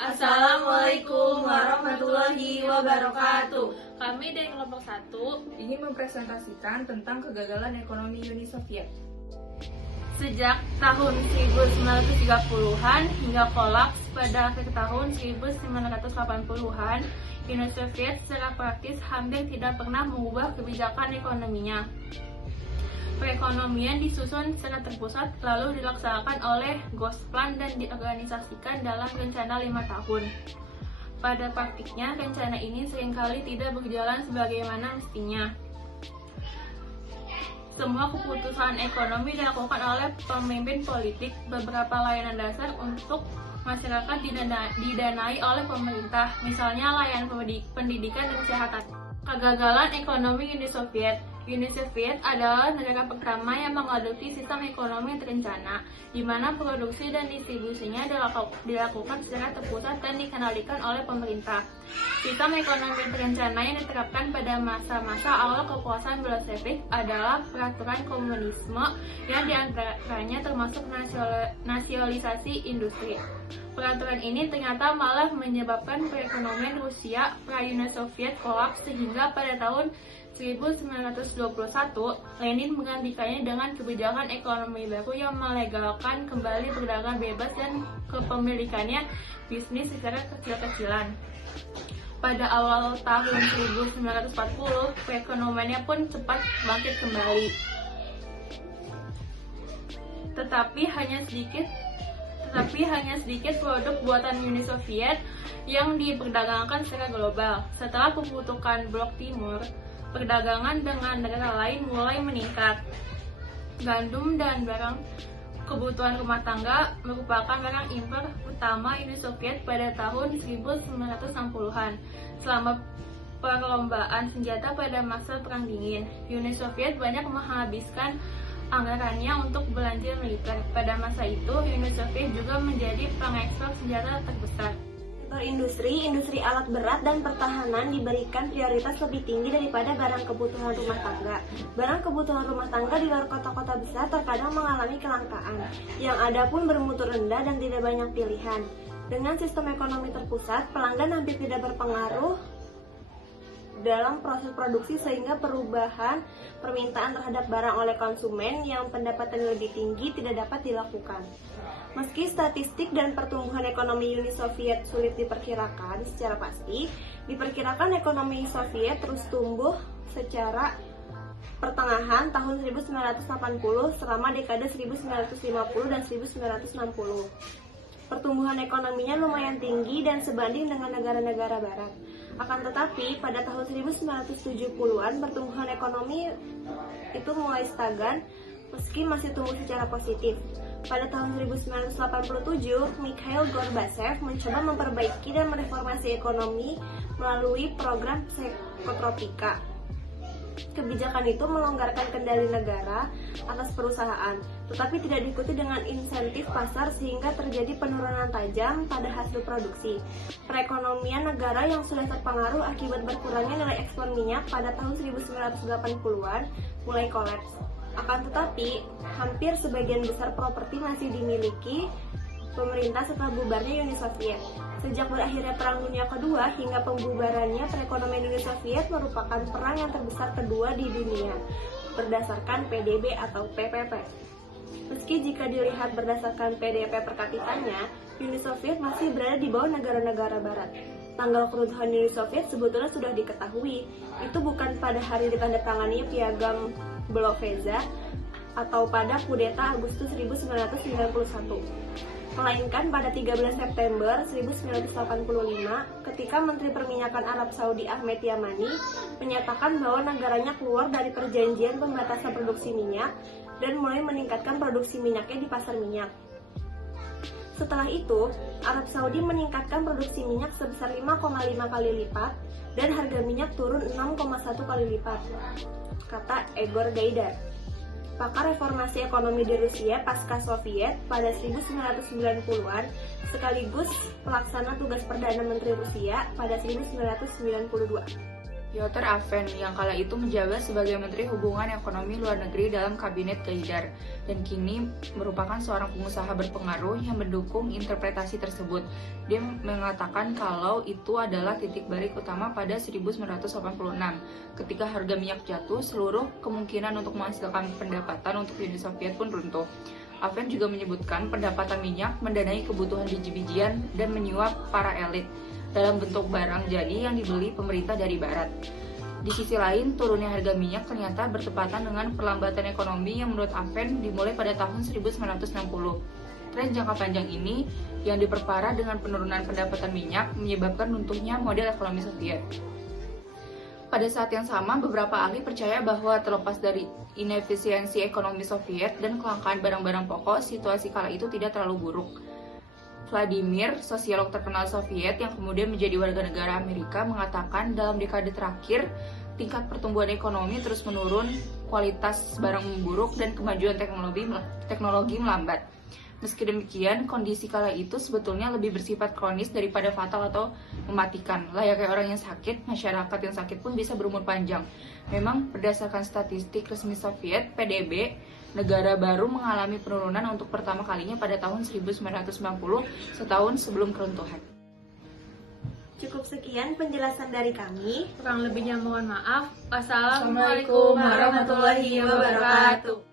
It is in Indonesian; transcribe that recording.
Assalamualaikum warahmatullahi wabarakatuh. Kami dari kelompok 1 ingin mempresentasikan tentang kegagalan ekonomi Uni Soviet. sejak tahun 1930-an hingga kolaps pada akhir tahun 1980-an. Uni Soviet secara praktis hampir tidak pernah mengubah kebijakan ekonominya. Perekonomian disusun secara terpusat lalu dilaksanakan oleh Gosplan dan diorganisasikan dalam rencana 5 tahun. Pada praktiknya, rencana ini seringkali tidak berjalan sebagaimana mestinya. Semua keputusan ekonomi dilakukan oleh pemimpin politik. Beberapa layanan dasar untuk masyarakat didanai oleh pemerintah, misalnya layanan pendidikan dan kesehatan. Kegagalan ekonomi Uni Soviet. Uni Soviet adalah negara pertama yang mengadopsi sistem ekonomi terencana, di mana produksi dan distribusinya dilakukan secara terpusat dan dikendalikan oleh pemerintah. Sistem ekonomi terencana yang diterapkan pada masa-masa awal kekuasaan Bolshevik adalah peraturan komunisme yang diantaranya termasuk nasionalisasi industri. Peraturan ini ternyata malah menyebabkan perekonomian Rusia pra-Uni Soviet kolaps sehingga pada tahun 1921, Lenin menggantikannya dengan kebijakan ekonomi baru yang melegalkan kembali perdagangan bebas dan kepemilikannya bisnis secara kecil-kecilan. Pada awal tahun 1940, perekonomiannya pun cepat bangkit kembali. Tetapi hanya sedikit produk buatan Uni Soviet yang diperdagangkan secara global. Setelah pembentukan Blok Timur, perdagangan dengan negara lain mulai meningkat. Gandum dan barang kebutuhan rumah tangga merupakan barang impor utama Uni Soviet pada tahun 1960-an. Selama perlombaan senjata pada masa Perang Dingin, Uni Soviet banyak menghabiskan anggarannya untuk belanja militer. Pada masa itu, Uni Soviet juga menjadi pengekspor senjata terbesar. Sektor industri alat berat dan pertahanan diberikan prioritas lebih tinggi daripada barang kebutuhan rumah tangga. Barang kebutuhan rumah tangga di luar kota-kota besar terkadang mengalami kelangkaan. Yang ada pun bermutu rendah dan tidak banyak pilihan. Dengan sistem ekonomi terpusat, pelanggan hampir tidak berpengaruh dalam proses produksi sehingga perubahan permintaan terhadap barang oleh konsumen yang pendapatannya lebih tinggi tidak dapat dilakukan. Meski statistik dan pertumbuhan ekonomi Uni Soviet sulit diperkirakan secara pasti, diperkirakan ekonomi Soviet terus tumbuh secara pertengahan tahun 1980 selama dekade 1950 dan 1960. Pertumbuhan ekonominya lumayan tinggi dan sebanding dengan negara-negara barat. Akan tetapi, pada tahun 1970-an pertumbuhan ekonomi itu mulai stagan meski masih tumbuh secara positif. Pada tahun 1987, Mikhail Gorbachev mencoba memperbaiki dan mereformasi ekonomi melalui program Psekotropika. Kebijakan itu melonggarkan kendali negara atas perusahaan, tetapi tidak diikuti dengan insentif pasar sehingga terjadi penurunan tajam pada hasil produksi. Perekonomian negara yang sudah terpengaruh akibat berkurangnya nilai ekspor minyak pada tahun 1980-an mulai kolaps. Akan tetapi, hampir sebagian besar properti masih dimiliki pemerintah setelah bubarnya Uni Soviet. Sejak berakhirnya Perang Dunia Kedua hingga pembubarannya, perekonomian Uni Soviet merupakan perang yang terbesar kedua di dunia berdasarkan PDB atau PPP. Meski jika dilihat berdasarkan PDB per kapitanya, Uni Soviet masih berada di bawah negara-negara barat. Tanggal keruntuhan Uni Soviet sebetulnya sudah diketahui. Itu bukan pada hari ditandatangani Piagam Beloveza atau pada kudeta Agustus 1991, melainkan pada 13 September 1985 ketika Menteri Perminyakan Arab Saudi Ahmed Yamani menyatakan bahwa negaranya keluar dari perjanjian pembatasan produksi minyak dan mulai meningkatkan produksi minyaknya di pasar minyak. Setelah itu, Arab Saudi meningkatkan produksi minyak sebesar 5,5 kali lipat dan harga minyak turun 6,1 kali lipat, kata Egor Gaidar, pakar reformasi ekonomi di Rusia pasca Soviet pada 1990-an sekaligus pelaksana tugas Perdana Menteri Rusia pada 1992. Piotr Aven yang kala itu menjabat sebagai Menteri Hubungan Ekonomi Luar Negeri dalam Kabinet Gaidar dan kini merupakan seorang pengusaha berpengaruh yang mendukung interpretasi tersebut. Dia mengatakan kalau itu adalah titik balik utama pada 1986. Ketika harga minyak jatuh, seluruh kemungkinan untuk menghasilkan pendapatan untuk Uni Soviet pun runtuh. Aven juga menyebutkan pendapatan minyak mendanai kebutuhan biji-bijian dan menyuap para elit dalam bentuk barang jadi yang dibeli pemerintah dari barat. Di sisi lain, turunnya harga minyak ternyata bertepatan dengan perlambatan ekonomi yang menurut Aven dimulai pada tahun 1960. Tren jangka panjang ini yang diperparah dengan penurunan pendapatan minyak menyebabkan runtuhnya model ekonomi Soviet. Pada saat yang sama, beberapa ahli percaya bahwa terlepas dari inefisiensi ekonomi Soviet dan kelangkaan barang-barang pokok, situasi kala itu tidak terlalu buruk. Vladimir, sosiolog terkenal Soviet yang kemudian menjadi warga negara Amerika, mengatakan dalam dekade terakhir, tingkat pertumbuhan ekonomi terus menurun, kualitas barang memburuk, dan kemajuan teknologi melambat. Meski demikian, kondisi kala itu sebetulnya lebih bersifat kronis daripada fatal atau mematikan. Layaknya orang yang sakit, masyarakat yang sakit pun bisa berumur panjang. Memang, berdasarkan statistik resmi Soviet, PDB, negara baru mengalami penurunan untuk pertama kalinya pada tahun 1990, setahun sebelum keruntuhan. Cukup sekian penjelasan dari kami. Kurang lebihnya mohon maaf. Wassalamualaikum Assalamualaikum warahmatullahi wabarakatuh.